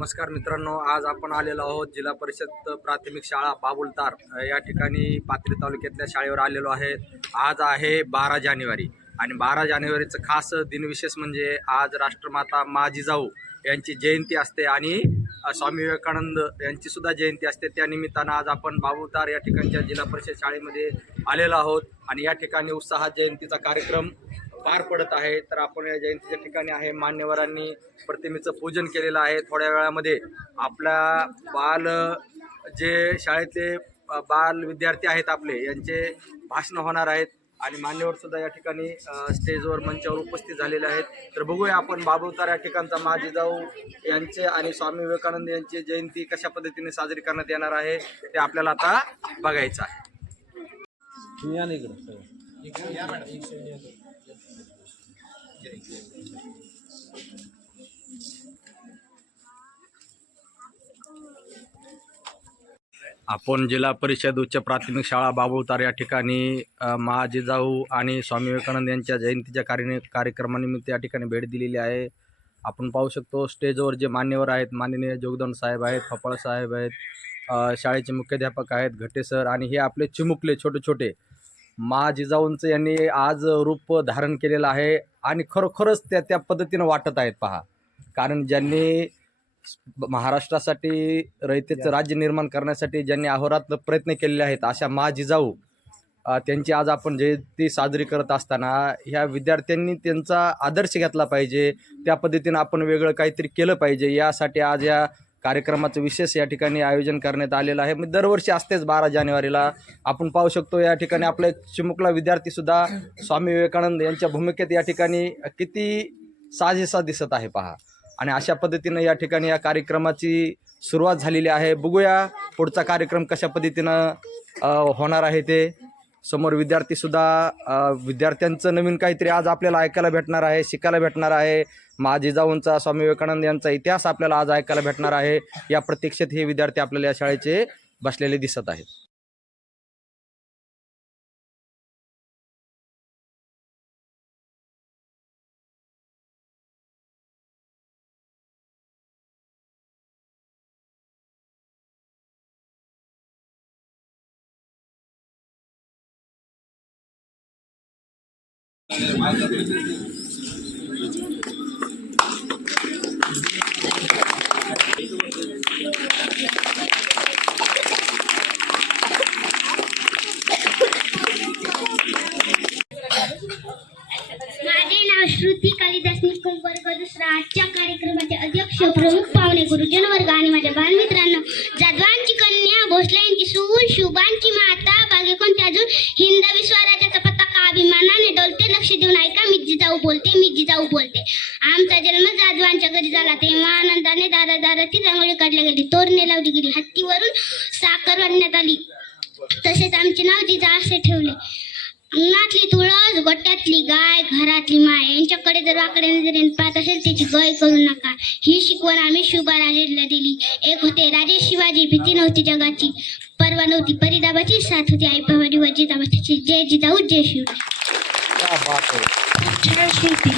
नमस्कार मित्रांनो, आज आपण आलेलो आहोत जिल्हा परिषद प्राथमिक शाळा बाबुलतार या ठिकाणी पाथरी तालुक्यातल्या शाळेवर आलेलो आहे। आज आहे 12 जानेवारी आणि 12 जानेवारीचं खास दिनविशेष म्हणजे आज राष्ट्रमाता मा जिजाऊ यांची जयंती असते आणि स्वामी विवेकानंद यांची सुद्धा जयंती असते। त्या निमित्तानं आज आपण बाबुलतार या ठिकाणच्या जिल्हा परिषद शाळेमध्ये आलेलो आहोत आणि या ठिकाणी उत्साहात जयंतीचा कार्यक्रम पार पडत आहे। तर आपण या जयंतीच्या ठिकाणी आहे, मान्यवरांनी प्रतिमेचं पूजन केलेलं आहे। थोड्या वेळामध्ये आपल्या जे शाळेतले बाल विद्यार्थी आहेत आपले यांचे भाषण होणार आहेत आणि मान्यवर सुद्धा या ठिकाणी स्टेजवर मंचावर उपस्थित झालेले आहेत। तर बघूया आपण बाबुलतार या ठिकाणचा मा जिजाऊ यांचे आणि स्वामी विवेकानंद यांची जयंती कशा पद्धतीने साजरी करण्यात येणार आहे ते आपल्याला आता बघायचं आहे। आपण जिल्हा परिषद उच्च प्राथमिक शाळा बाबुलतार या ठिकाणी मा जिजाऊ आणि स्वामी विवेकानंद यांच्या जयंतीच्या कार्यक्रमानिमित्त या ठिकाणी भेट दिलेली आहे। आपण पाहू शकतो स्टेजवर जे मान्यवर आहेत, माननीय जोगदंड साहेब आहेत, फपाळ साहेब आहेत, शाळेचे मुख्याध्यापक आहेत, घटे सर आणि हे आपले चिमुकले छोटे छोटे मा जिजाऊंचं यांनी आज रूप धारण केलेलं आहे आणि खरोखरच त्या पद्धतीनं वाटत आहेत पहा। कारण ज्यांनी महाराष्ट्रासाठी रयतेचं राज्य निर्माण करण्यासाठी ज्यांनी अहोरात्र प्रयत्न केलेले आहेत अशा मा जिजाऊ त्यांची आज आपण जयंती साजरी करत असताना ह्या विद्यार्थ्यांनी त्यांचा आदर्श घेतला पाहिजे, त्या पद्धतीनं आपण वेगळं काहीतरी केलं पाहिजे। यासाठी आज या कार्यक्रमाचं विशेष या ठिकाणी आयोजन करण्यात आलेलं आहे। दरवर्षी असतेच 12 जानेवारीला आपण पाहू शकतो या ठिकाणी आपला चिमुकला विद्यार्थीसुद्धा स्वामी विवेकानंद यांच्या भूमिकेत या ठिकाणी किती साजेसा दिसत आहे पहा। आणि अशा पद्धतीनं या ठिकाणी या कार्यक्रमाची सुरुवात झालेली आहे। बघूया पुढचा कार्यक्रम कशा पद्धतीनं होणार आहे ते। समोर विद्यार्थीसुद्धा विद्यार्थ्यांचं नवीन काहीतरी आज आपल्याला ऐकायला भेटणार आहे, शिकायला भेटणार आहे। मा जिजाऊंचा, स्वामी विवेकानंद यांचा इतिहास आपल्याला आज ऐकायला भेटणार आहे। या प्रतीक्षेत हे विद्यार्थी आपल्याला या शाळेचे बसलेले दिसत आहेत। श्रुती कालिदास निकम वर्ग दुसरा आजच्या कार्यक्रमाचे अध्यक्ष प्रमुख पाहुणे गुरुजन वर्ग आणि माझ्या बालमित्रांनो, जाधवांची कन्या भोसल्यांची सून शुभांची माता बागेकोणती अजून हिंदवी स्वराज्याचा पताका अभिमानाने डोलते। लक्ष देऊन ऐका, मी जिजाऊ बोलते। आमचा जन्म जाधवांच्या घरी झाला तेव्हा आनंदाने दारादाराची रांगोळी काढली गेली, तोरणे लावली गेली, हत्तीवरून साखर वाढण्यात आली, तसेच आमचे नाव जिजा असे ठेवले। अंगणातली तुळस, गोट्यातली गाय, घरातली माय यांच्याकडे जर वाकड्या नजरेने पाहत असेल त्याची गय करू नका। ही शिकवण आम्ही शुभाराजेला दिली। एक होते राजे शिवाजी, भीती नव्हती जगाची, परवा नव्हती परिदाबाची, साथ होती आई भवानी व जिजाबाची। जय जिजाऊ, जय शिवराय।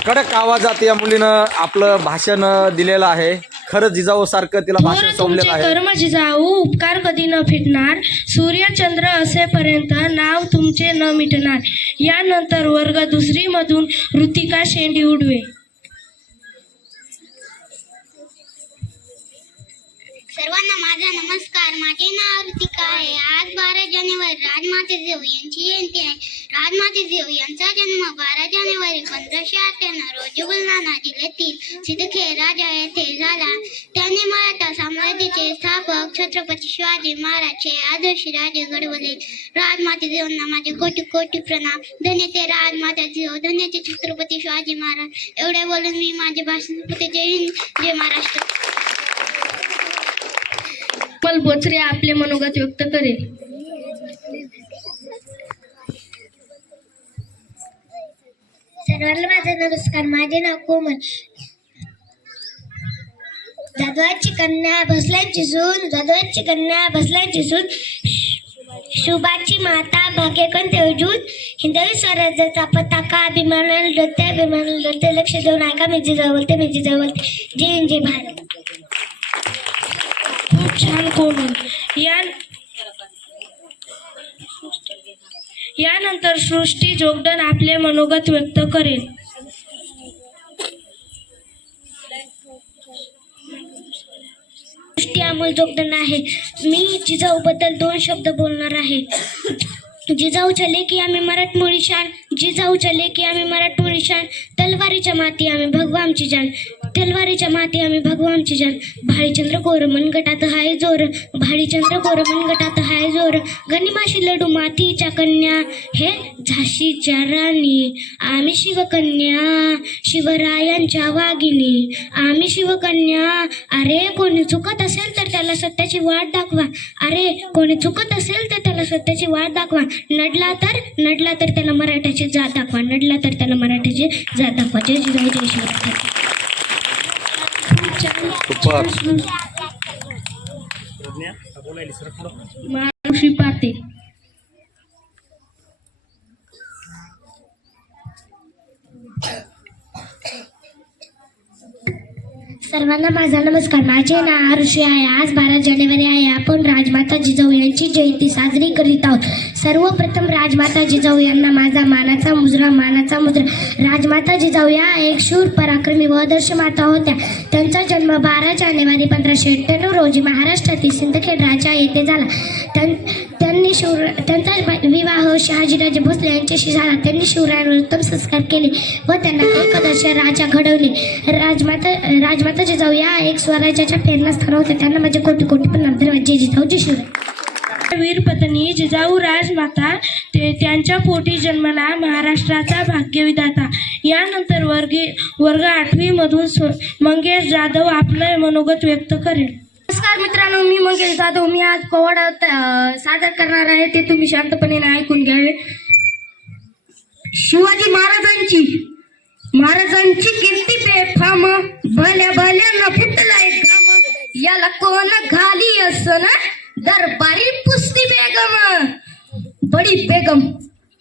कडक आवाजात या मुलीनं आपलं भाषण दिलेलं आहे। खरं जिजाऊ सारखं तिला भाषण सोडलेलं आहे। कर्म जिजाऊ, उपकार कधी न फिटणार, सूर्य चंद्र असेपर्यंत नाव तुमचे न मिटणार। यानंतर वर्ग दुसरी मधून ऋतिका शेंडी उडवे। सर्वांना माझा नमस्कार। माझे नाव ऋतिका आहे। आज 12 जानेवारी राजमाता जिजाऊ यांची जयंती आहे। राजमाता जिजाऊ यांचा जन्म 12 जानेवारी 1598 रोजी बुलढाणा जिल्ह्यातील सिंदखेड राजा येथे झाला। त्यांनी मराठा साम्राज्याचे स्थापक छत्रपती शिवाजी महाराजचे आदर्श राजे घडवले। राजमाता जिजाऊंना माझे कोटी कोटी प्रणाम। धन्य ते राजमाता जिजाऊ, धन्य ते छत्रपती शिवाजी महाराज। एवढे बोलून मी माझे भाषण संपवते। जय हिंद, जय महाराष्ट्र। कमल बोचरे आपले मनोगत व्यक्त करेल। सर्वांना माझा नमस्कार। माझे नाव कोमल। जाधवांची कन्या भोसल्यांची सून शुभाची माता भाग्यकोणती अजून हिंदवी स्वराज्याचा पताका अभिमानाने डोलते। लक्ष देऊन ऐका, मी जिजाऊ बोलते। जय हिंद, जय भारत। छान कोणून. यानंतर सृष्टी जोगदंड आपले मनोगत व्यक्त करेल. सृष्टी अमोल जोगदंड आहे. मी जिजाऊबद्दल 2 शब्द बोलणार आहे. जिजाऊच्या लेकी आम्ही मराठमोळी शान, जिजाऊच्या लेकी आम्ही मराठमोळी शान, तलवारीच्या माती आम्ही भगवा आमची जान, तलवारीच्या माती आम्ही भगवा आमची जान. भाळीचंद्र गोर मनगटात हाय जोर, भाळीचंद्र गोर मनगटात हाय जोर, गनिमाशी लडू मातीच्या कन्या, हे झाशीच्या राणी. आम्ही शिवकन्या, शिवरायांच्या वाघिनी, आम्ही शिवकन्या. अरे कोणी चुकत असेल तर त्याला सत्याची वाट दाखवा, अरे कोणी चुकत असेल तर त्याला सत्याची वाट दाखवा. नडला तर त्याला मराठ्याची जात दाखवा, नडला तर त्याला मराठ्याची जात दाखवा. जय जिजाऊ जय शिवराय. मानुषी पाते. सर्वांना माझा नमस्कार. माझे नाव आरुषी आहे. आज 12 जानेवारी आहे. आपण राजमाता जिजाऊ यांची जयंती साजरी करीत आहोत. सर्वप्रथम राजमाता जिजाऊ यांना माझा मानाचा मुजरा. राजमाता जिजाऊ या एक शूर पराक्रमी व आदर्श माता होत्या. त्यांचा जन्म 12 जानेवारी 1598 रोजी महाराष्ट्रातील सिंदखेड राजा येथे झाला. त्यांचा विवाह शहाजीराजे भोसले यांच्याशी झाला. त्यांनी शिवरायांवर उत्तम संस्कार केले व त्यांना एक आदर्श राजा घडवले. राजमाता जिजाऊ या एक स्वराज्याच्या प्रेरणास्थान होते. त्यांना माझे कोटी कोटी प्रणाम. धन्यवाद. जय जिजाऊ जय शिवराय. वीर पत्नी जिजाऊ राजमाता त्यांच्या पोटी जन्मला महाराष्ट्राचा भाग्यविधाता. यानंतर वर्ग 8वी मधून मंगेश जाधव आपले मनोगत व्यक्त करेल. नमस्कार मित्रांनो, मी मंगेश जाधव. मी आज पोवाडा सादर करणार आहे, ते तुम्ही शांतपणे ऐकून घ्यावे. शिवाजी महाराजांची कीर्ती बेफाम, भल्या भल्यांना फुटलाय घाम. याला कोण घाली असन दरबारी पुस्ती बेगम. बडी बेगम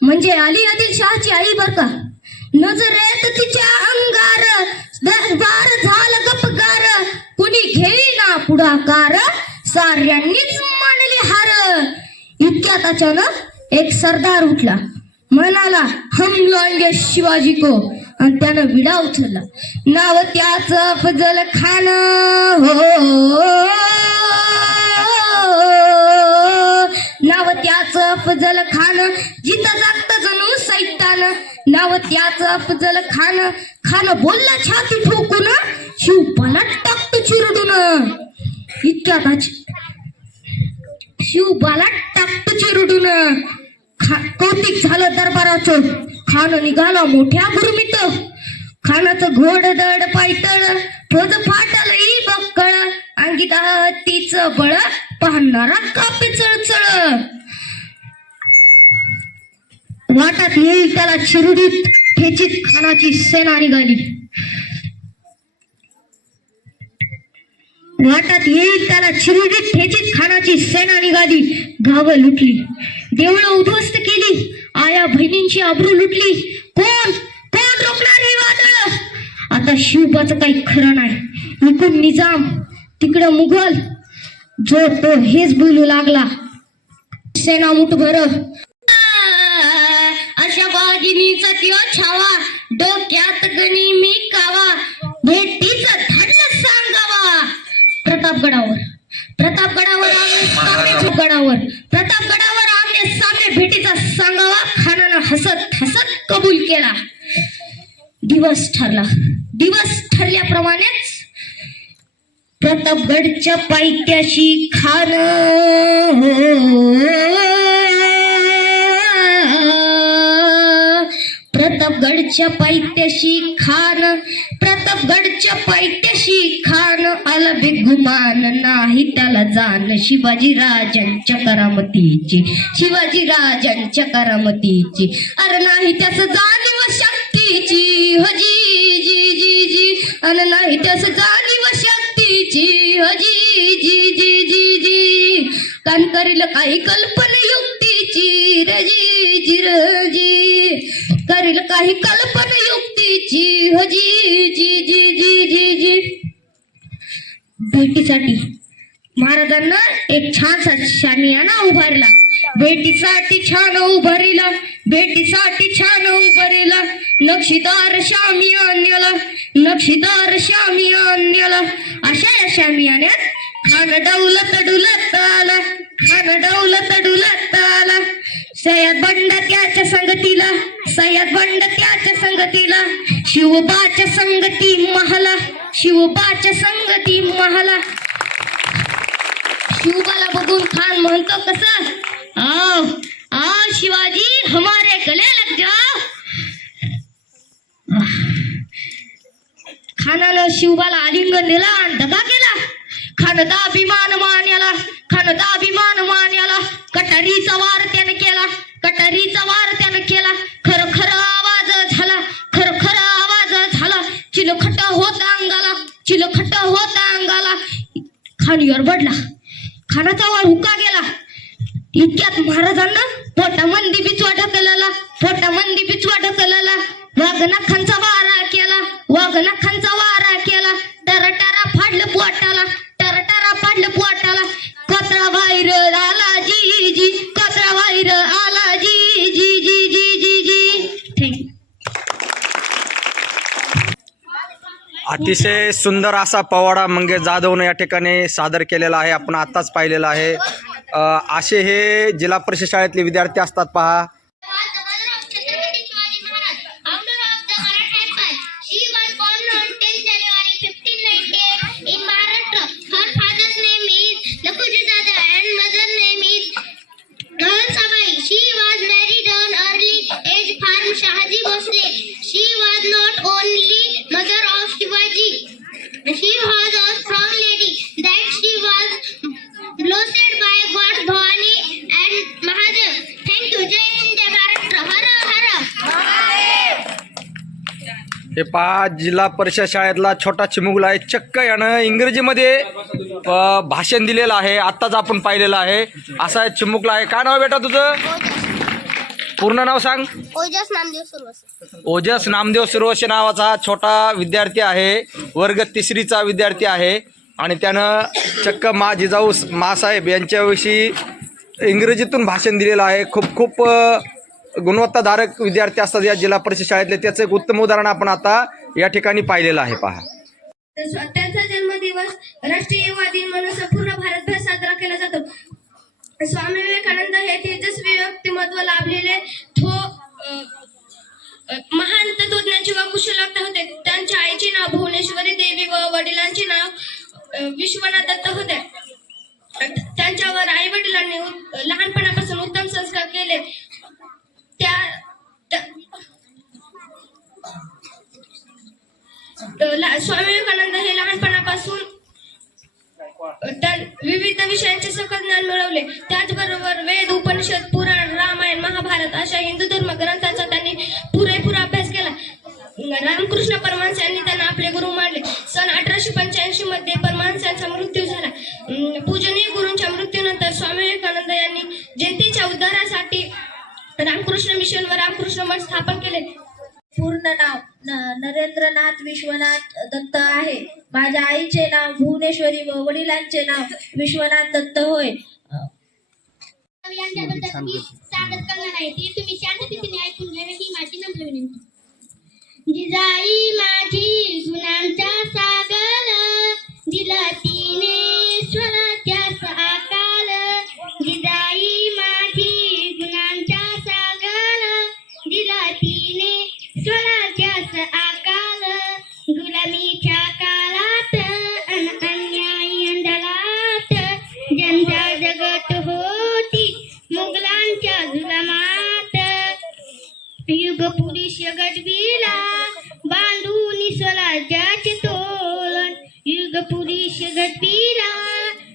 म्हणजे अली आदिलशहाची आई बर का. नजरेत तिच्या अंगार दरबार झालं गपगार. कुणी घेईना पुढाकार, साऱ्यांनीच मानली हार. इतक्यात अचानक एक सरदार उठला, म्हणाला हम लाएंगे शिवाजी को, आणि त्यानं विडा उचलला. नाव त्याचं अफजल खान. नाव त्याचं अफजल खान, जिथं जागत जणू सैतान. नाव त्याचं अफजल खान. खान बोलला छाती ठोकून, शिवबाला टाकतो चिरडून. इतक्यात शिवबाला टाकतो चिरडून. कौतिक झालं दरबाराचं. खान निघाला मोठ्या गुरमीत. खानाचं घोडदड पायतळ, फौज फाटलही बक्कळ. अंगी हत्तीचं बळ, पाहणारा कापे चळचळ. वाटात येईल त्याला चिरडीत ठेचीत खानाची सेना निघाली. वाटात येईल त्याला चिरडीत ठेचीत खानाची सेना निघाली. गावं लुटली, देवळं उद्ध्वस्त केली, आया बहिणींची आबरू लुटली. कोण रोखणार हे वादळ. आता शिवबाचं काही खरं नाही. इकडून निजाम, तिकडं मुघल, जो तो हेच बोलू लागला. सेना मुठभर. अशा वाघिणीचा त्यो छावा, डोक्यात गणी मी कावा. भेटीचं धडलं सांगावा. प्रतापगडावर आमने सामने भेटीचा सांगावा. खानानं हसत हसत कबूल केला. दिवस ठरल्याप्रमाणेच प्रतापगडच्या पायथ्याशी खान. प्रतापगडच्या पायथ्याशी खान. आला बेगुमान नाही त्याला जाण शिवाजी राजांच्या करामतीची. अरे नाही त्याच जाणीव शक्तीची. हजी जी जी जी. अरे नाही त्याच जाणीव शक्तीची. हजी जी जी जी जी. कान करील काही कल्पनयुक्तीची. रजी जी रजी. करील काही कल्पनयुक्तीची. हजी जी जी जी जी जी. भेटीसाठी महाराजांना एक छानसा शामियाना उभारला. भेटीसाठी छान उभारिला, भेटीसाठी छान उभारिला. नक्षीदार शामियान्याला, नक्षीदार शामियान्याला. अशा या शामियान्यात खान डौलत डुलत आला, खान डौलत डुलत आला. सय्यद बंड त्याच्या संगतीला, सय्यद बंड त्याच्या संगतीला. शिवबाच्या संगती महला, शिवबाच्या संगती महला. शिवबाला बघून खान म्हणतो कसं, आओ आओ शिवाजी हमारे गले लग जाओ. खानानं शिवबाला आलिंगन दिला आणि दगा केला. खानदा अभिमान मान्याला, खानदा अभिमान मान्याला. कटारीचा वार त्याने केला, कटारीचा वार त्याने केला. खर खर आवाज झाला, खर खर आवाज झाला. चिलखट होत अंगाला, चिलखट होत अंगाला. खान यरबडला, खानाचा वार हुका गेला. इतक्यात महाराजांना पोटामंदी बिचवा ढकलला, पोटामंदी बिचवा ढकलला. वाघनाखांचा वारा केला, वाघनाखांचा वारा केला. टरटारा फाडलं पोटाला, टरटारा फाडलं पोटाला. कचरा बाहेर आला जी जी, कचरा बाहेर आला जी जी जी जी जी जी. थँक्यू. अतिशय सुंदर असा पोवाडा मंगेश जाधवनं या ठिकाणी सादर केलेला आहे. आपण आत्ताच पाहिलेला आहे. असे हे जिल्हा परिषद शाळेतले विद्यार्थी असतात पहा. Shahaji Bhosle. She was not only mother of Shivaji, she was a strong lady. That she was blessed by God, Bhavani and Mahadev. Thank you. Jai Hind, Jai Bharat. Hara Hara. हे पहा, जिल्हा परिषद शाळेतला छोटा चिमुकला आहे. चक्क यानं इंग्रजीमध्ये भाषण दिलेलं आहे. आत्ताच आपण पाहिलेलं आहे. असा चिमुकला आहे. काय नाव आहे बेटा तुझं? पूर्ण नाव सांग. ओजस नामदेव सुरवसे. ओजस नामदेव सुरवसे नावाचा हा छोटा विद्यार्थी आहे. वर्ग 3रीचा विद्यार्थी आहे. आणि त्यानं चक्क मा जिजाऊ मासाहेब यांच्याविषयी इंग्रजीतून भाषण दिलेलं आहे. खूप खूप गुणवत्ताधारक विद्यार्थी असतात या जिल्हा परिषद शाळेतले. त्याचं एक उत्तम उदाहरण आपण आता या ठिकाणी पाहिलेलं आहे. पहा, त्यांचा जन्मदिवस राष्ट्रीय युवा दिन म्हणून संपूर्ण भारतभर साजरा केला जातो. स्वामी विवेकानंद हे तेजस्वी व्यक्तिमत्व लाभलेले महान तत्वज्ञाची व कुशल वक्ता होते. त्यांच्या आईचे नाव भुवनेश्वरी देवी व वडिलांचे नाव विश्वनाथ दत्त होते. त्यांच्यावर आई वडिलांनी लहानपणापासून उत्तम संस्कार केले. स्वामी विवेकानंद हे लहानपणापासून विविध विषयांचे सखोल ज्ञान मिळवले. त्याचबरोबर वेद, उपनिषद, पुराण, रामायण, महाभारत अशा हिंदू धर्म ग्रंथांचा त्यांनी पुरेपूर अभ्यास केला. रामकृष्ण परमहंस यांनी त्यांना आपले गुरु मानले. सन 1885 मध्ये परमहंसांचा मृत्यू झाला. पूजनीय गुरूंच्या मृत्यूनंतर स्वामी विवेकानंद यांनी जनतेच्या उद्धारासाठी रामकृष्ण मिशन व रामकृष्ण मठ स्थापन केले. पूर्ण नाव नरेंद्रनाथ विश्वनाथ दत्त आहे. माझ्या आईचे नाव भुवनेश्वरी व वडिलांचे नाव विश्वनाथ दत्त होय. यांच्याबद्दल मी सांगत करणार आहे. ती तुम्ही शांततेने ऐकून घ्यावी ही माझी नम्र विनंती. जिजाई माझी गुणांचा सागर, दिला तिने स्वराज्याचा आकार. जिजाई माझी गुणांचा सागर, दिला तिने स्वराज्याचा आकार. गुलामीच्या काळात अन्यायी अंधळात जनता जगत होती मुघलांच्या जुलमात. युग पुरुष गडविला बांधून स्वराज्याचे तोरण. युग पुरुष गडविला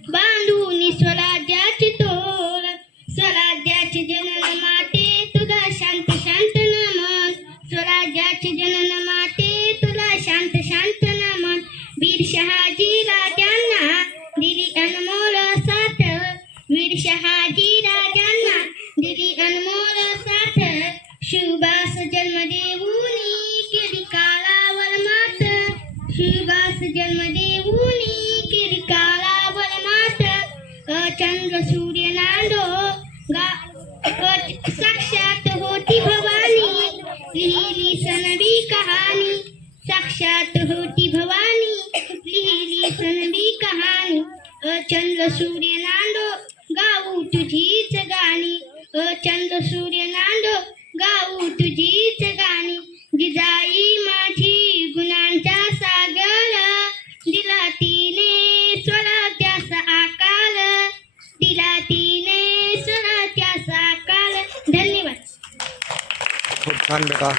बांधून स्वराज्याचे तोरण. स्वराज्याचे जनन माते तुला शांत शांत नमन. स्वराज्याचे जनन माते तुला शांत शांत नमन. वीर शहाजी राजांना दिली अनमोल साथ. वीर शहाजी राजांना दिली अनमोल साथ. शिवबास जन्म देऊनी केली काळावर मात. शिवबास जन्म देऊनी केली काळावर मात. चंद्र सूर्य नांदो साक्षात होती भवानी लिहिली सनवी कहाणी साक्षात होती भवानी लिहिली सनवी कहाणी चंद्र सूर्य नांदो गाऊ तुझीच गाणी चंद्र सूर्य नांदो गाऊ तुझीच गाणी जिजाई माझी गुणांचा सागर दिला तिने स्वराज्याचा आकार दिला तिने स्वराज्याचा आकार. धन्यवाद. खूप छान बेटा.